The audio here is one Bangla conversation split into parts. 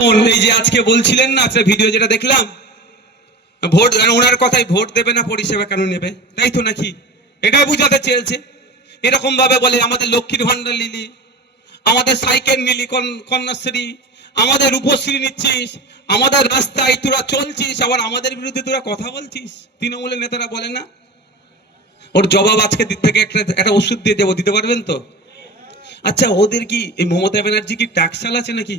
এই যে আজকে বলছিলেন না একটা ভিডিও যেটা দেখলাম, ভোট ওনার কথাই ভোট দেবে না, পরিষেবা কেন নেবে? তাই তো নাকি? এটাই বুঝাতে চেয়েছে। এরকম ভাবে বলে, আমাদের লক্ষ্মীর ভান্ডার নিলি আমাদের সাইকেল নিলি কন্যাশ্রী, আমাদের রূপশ্রী নিচ্ছিস, আমাদের রাস্তায় তোরা চলছিস, আবার আমাদের বিরুদ্ধে তোরা কথা বলছিস। তৃণমূলের নেতারা বলে না? ওর জবাব আজকে দিক থেকে একটা একটা ওষুধ দিয়ে দেবো, দিতে পারবেন তো? আচ্ছা ওদের কি এই মমতা ব্যানার্জি কি ট্যাক্স আছে নাকি?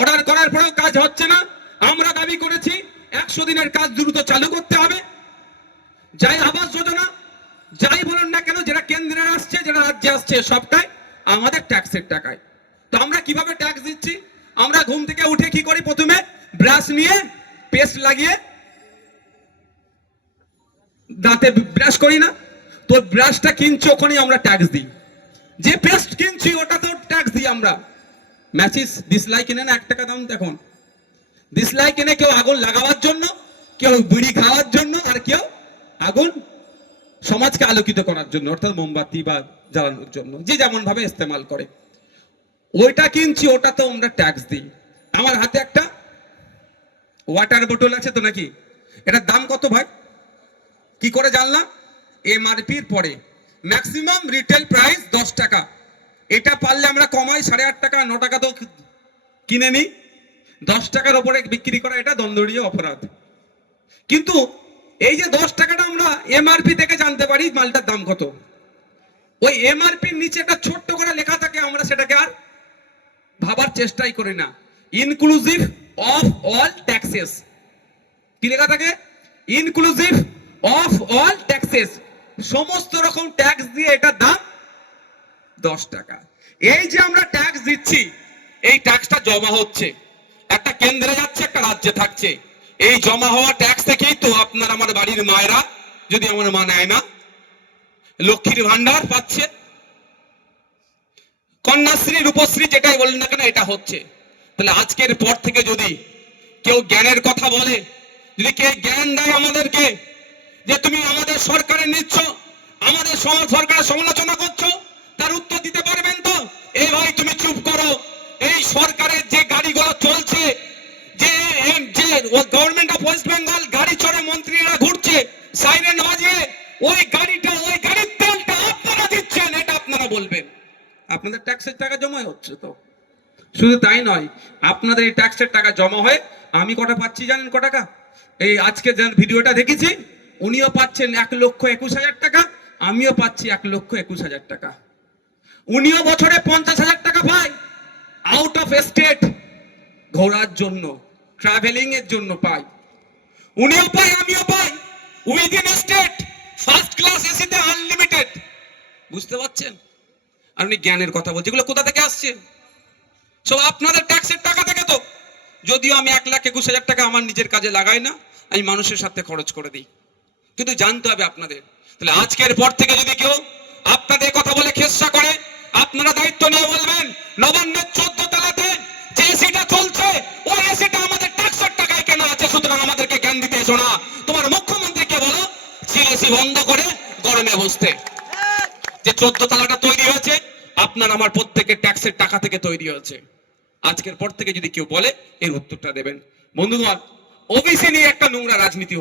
অর্ডার করার পরেও কাজ হচ্ছে না। আমরা দাবি করেছি, একশো দিনের কাজ দ্রুত চালু করতে হবে। যাই আবাস যোজনা, যাই বলুন না কেন যেটা কেন্দ্রের আসছে যেটা রাজ্যে আসছে, সবটাই আমাদের ট্যাক্সের টাকায়। তো আমরা কীভাবে ট্যাক্স দিচ্ছি? আমরা ঘুম থেকে উঠে কি করি? প্রথমে ব্রাশ নিয়ে পেস্ট লাগিয়ে দাঁতে ব্রাশ করি না। তো ব্রাশটা কিনছি, ওখানেই আমরা ট্যাক্স দিই। যে পেস্ট কিনছি ওটা তো ট্যাক্স দিই আমরা। ম্যাচিস ডিসলাইক কিনে না, এক টাকা দাম দেখুন। ডিসলাইক কিনে কেউ আগুন লাগাবার জন্য, কেউ বিড়ি খাওয়ার জন্য, আর কেউ আগুন সমাজকে আলোকিত করার জন্য, অর্থাৎ মোমবাতি বা জ্বালানোর জন্য, যে যেমন ভাবে ইস্তেমাল করে। ওইটা কিনছি, ওটা তো আমরা ট্যাক্স দিই। আমার হাতে একটা ওয়াটার বোতল আছে তো নাকি? এটার দাম কত ভাই? কি করে জানলাম? এমআরপির পরে। ম্যাক্সিমাম রিটেল প্রাইস দশ টাকা। এটা পারলে আমরা কমাই, সাড়ে আট টাকা, ন টাকা তো কিনে নিই। দশ টাকার ওপরে বিক্রি করা এটা দণ্ডনীয় অপরাধ। কিন্তু এই যে দশ টাকাটা আমরা এমআরপি থেকে জানতে পারি মালটার দাম কত। ওই এমআরপির নিচে একটা ছোট্ট করে লেখা থাকে, আমরা সেটাকে আর ভাবার চেষ্টাই করি না। ইনক্লুসিভ অফ অল ট্যাক্সেস কি লেখা থাকে? ইনক্লুসিভ অফ অল ট্যাক্সেস সমস্ত রকম ট্যাক্স দিয়ে এটার দাম দশ টাকা। এই যে আমরা ট্যাক্স দিচ্ছি, এই ট্যাক্সটা জমা হচ্ছে। একটা কেন্দ্রে যাচ্ছে, একটা রাজ্যে থাকছে। এই জমা হওয়া ট্যাক্স থেকেই তো আপনার আমার বাড়ির মায়েরা যদি আমার মা নেয় না, লক্ষ্মীর ভান্ডার পাচ্ছে। কন্যাশ্রী, রূপশ্রী যেটাই বলেন না কেন, এটা হচ্ছে। তাহলে আজকের পর থেকে যদি কেউ জ্ঞানের কথা বলে, যদি কে জ্ঞান দেয় আমাদেরকে, যে তুমি আমাদের সরকারে নিচ্ছ, আমাদের সম- সরকারের সমালোচনা করছ তার উত্তর দিতে পারবেন তো? এই ভাই, তুমি চুপ করো। এই সরকারের যে গাড়িগুলো চলছে, যে গভর্নমেন্ট অফ ওয়েস্ট বেঙ্গল গাড়ি চড়ে মন্ত্রীরা ঘুরছে সাইরেন বাজিয়ে ওই গাড়িটা, ওই গাড়ির তেলটা আপনারা দিচ্ছেন, এটা আপনারা বলবেন। আপনাদের ট্যাক্সের টাকা জমা হচ্ছে তো। শুধু তাই নয়, আপনাদের এই ট্যাক্সের টাকা জমা হয়ে আমি কটা পাচ্ছি জানেন ক টাকা? এই আজকে যে ভিডিওটা দেখেছি, উনিও পাচ্ছেন এক লক্ষ একুশ হাজার টাকা, আমিও পাচ্ছি এক লক্ষ একুশ হাজার টাকা। উনিও বছরে পঞ্চাশ হাজার টাকা পায়। আউট অফ স্টেট ঘোরার জন্য ট্রাভেলিং এর জন্য পাই উনিও পাই আমিও পাই। উইদিন স্টেট ফার্স্ট ক্লাস এসিতে আনলিমিটেড বুঝতে পারছেন? আর উনি জ্ঞানের কথা বলছে। এগুলো কোথা থেকে আসছে? সব আপনাদের ট্যাক্সের টাকা থেকে তো। যদিও আমি এক লাখ একুশ হাজার টাকা আমার নিজের কাজে লাগাই না, আমি মানুষের সাথে খরচ করে দিই। কিন্তু জানতে হবে আপনাদের। তাহলে আজকের পর থেকে যদি কেউ আপনাদের কথা বলে খেসা করে আপনারা দায়িত্ব নিয়ে বলবেন, নবান্নের চোদ্দ তলাতে যে এসিটা চলছে, ওই এসিটা আমাদের ট্যাক্সের টাকায় কেন আছে, সুতরাং আমাদেরকে জ্ঞান দিতে এসো না। তোমার মুখ্যমন্ত্রীকে বলো সিএসি বন্ধ করে গরমে বসতে। যে চোদ্দ তালাটা তৈরি হয়েছে, আপনার আমার প্রত্যেকের ট্যাক্সের টাকা থেকে তৈরি হয়েছে। আজকের পর থেকে যদি কেউ বলে, এর উত্তরটা দেবেন। বন্ধুগণ, ওবিসি নিয়ে একটা নোংরা রাজনীতি হচ্ছে।